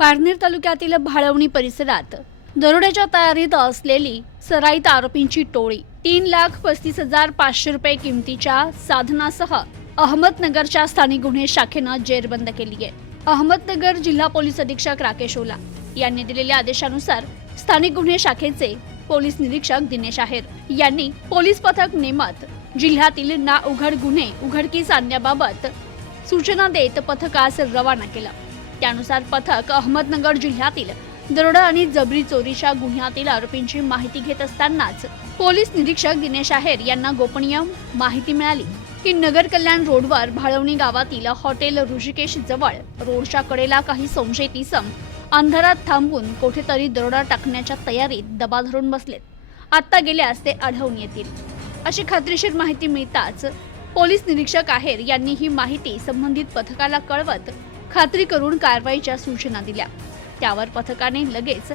पारनेर तालुक्यातील भाळवणी परिसरात दरोड्याच्या तयारीत असलेली सराईत आरोपींची टोळी तीन लाख पस्तीस हजार पाचशे रुपये किमतीच्या साधनासह अहमदनगरच्या स्थानिक गुन्हे शाखेनं जेरबंद केली आहे. अहमदनगर जिल्हा पोलीस अधीक्षक राकेश ओला यांनी दिलेल्या आदेशानुसार स्थानिक गुन्हे शाखेचे पोलीस निरीक्षक दिनेश आहेर यांनी पोलीस पथक नेमत जिल्ह्यातील ना उघड गुन्हे उघडकीस आणण्याबाबत सूचना देत पथकास रवाना केलं. त्यानुसार पथक अहमदनगर जिल्ह्यातील दरोडा आणि जबरी चोरीच्या गुन्ह्यातील आरोपींची माहिती घेत असतानाच पोलीस निरीक्षक दिनेश आहेर यांना गोपनीय माहिती मिळाली की नगर कल्याण रोडवर भाळवणी गावातील हॉटेल ऋषिकेश जवळ रोडच्या कडेला काही संशयित इसम अंधारात थांबून कुठेतरी दरोडा टाकण्याच्या तयारीत दबा धरून बसलेत. आत्ता गेल्यास ते आढळून येतील. अशी खात्रीशीर माहिती मिळताच पोलीस निरीक्षक आहेर यांनी ही माहिती संबंधित पथकाला कळवत खात्री करून कारवाईच्या सूचना दिल्या. त्यावर पथकाने लगेच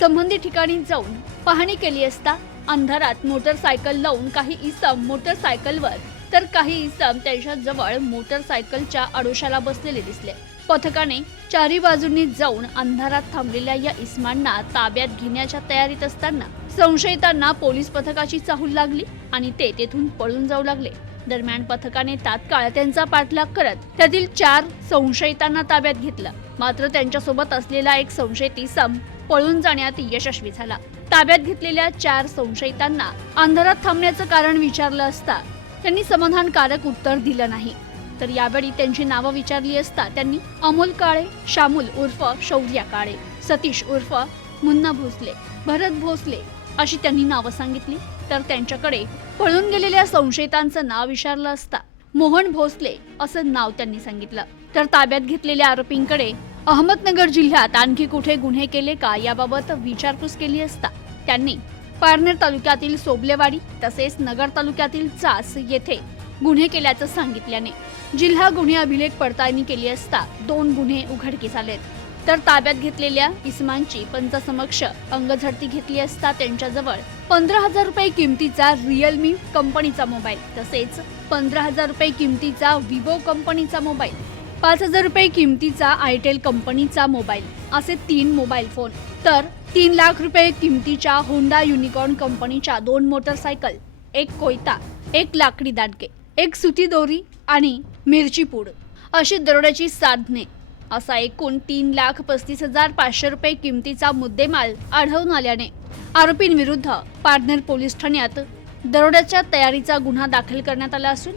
संबंधित ठिकाणी जाऊन पाहणी केली असता अंधारात मोटरसायकल लावून काही इसम मोटरसायकलवर तर काही इसम त्यांच्या जवळ मोटरसायकलच्या आडोशाला बसलेले दिसले. पथकाने चारी बाजूंनी जाऊन अंधारात थांबलेल्या या इस्मांना ताब्यात घेण्याच्या तयारीत असताना संशयितांना पोलीस पथकाची चाहूल लागली आणि ते तेथून पळून जाऊ लागले. दरम्यान पथकाने तात्काळ त्यांचा पाठलाग करत त्यातील चार संशयितांना ताब्यात घेतलं. मात्र त्यांच्यासोबत असलेला एक संशयित इसम पळून जाण्यात यशस्वी झाला. ताब्यात घेतलेल्या चार संशयितांना अंधारात थांबण्याचं कारण विचारलं असता त्यांनी समाधानकारक उत्तर दिलं नाही. तर यावेळी त्यांची नावं विचारली असता त्यांनी अमोल काळे शामुल उर्फ शौर्या काळे सतीश उर्फ मुन्ना भोसले भरत भोसले अशी त्यांनी नावं सांगितली. तर त्यांच्याकडे पळून गेलेल्या संशयितांचं नाव विचारलं असता. मोहन भोसले असं नाव त्यांनी सांगितलं. तर ताब्यात घेतलेल्या आरोपींकडे अहमदनगर जिल्ह्यात आणखी कुठे गुन्हे केले का याबाबत विचारपूस केली असता. त्यांनी पारनेर तालुक्यातील सोबलेवाडी तसेच नगर तालुक्यातील चास येथे गुन्हे केल्याचं सांगितल्याने जिल्हा गुन्हे अभिलेख पडताळणी केली असता दोन गुन्हे उघडकीस आलेत. तर ताब्यात घेतलेल्या इस्मांची पंचसमक्ष अंगझडती घेतली असता त्यांच्याजवळ पंधरा हजार रुपये किमतीचा रिअलमी कंपनीचा मोबाईल तसेच पंधरा हजार रुपये किमतीचा विवो कंपनीचा मोबाईल पाच हजार रुपये किमतीचा आयटेल कंपनीचा मोबाईल असे तीन मोबाईल फोन तर तीन लाख रुपये किमतीच्या होंडा युनिकॉर्न कंपनीच्या दोन मोटरसायकल एक कोयता एक लाकडी दांडके एक सुती दोरी आणि मिरची पूड अशी दरोड्याची साधने असा एकूण तीन लाख पस्तीस हजार पाचशे रुपये किमतीचा मुद्देमाल आढळून आल्याने आरोपींविरुद्ध पारनेर पोलीस ठाण्यात दरोड्याच्या तयारीचा गुन्हा दाखल करण्यात आला असून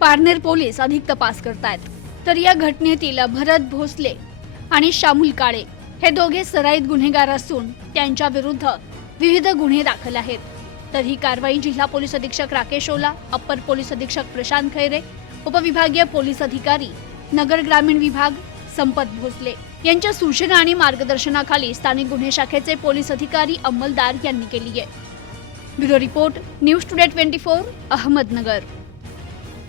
पारनेर पोलीस अधिक तपास करतायत. तर या घटनेतील भरत भोसले आणि शामुल काळे हे दोघे सराईत गुन्हेगार असून त्यांच्या विरुद्ध विविध गुन्हे दाखल आहेत. तर ही कारवाई जिल्हा पोलीस अधीक्षक राकेश ओला अप्पर पोलीस अधीक्षक प्रशांत खैरे उपविभागीय पोलीस अधिकारी नगर ग्रामीण विभाग संपत भोसले. यांच्या सूचना आणि मार्गदर्शनाखाली स्थानिक गुन्हे शाखेचे पोलीस अधिकारी अंमलदार यांनी केली आहे bureau report news today twenty four Ahmednagar.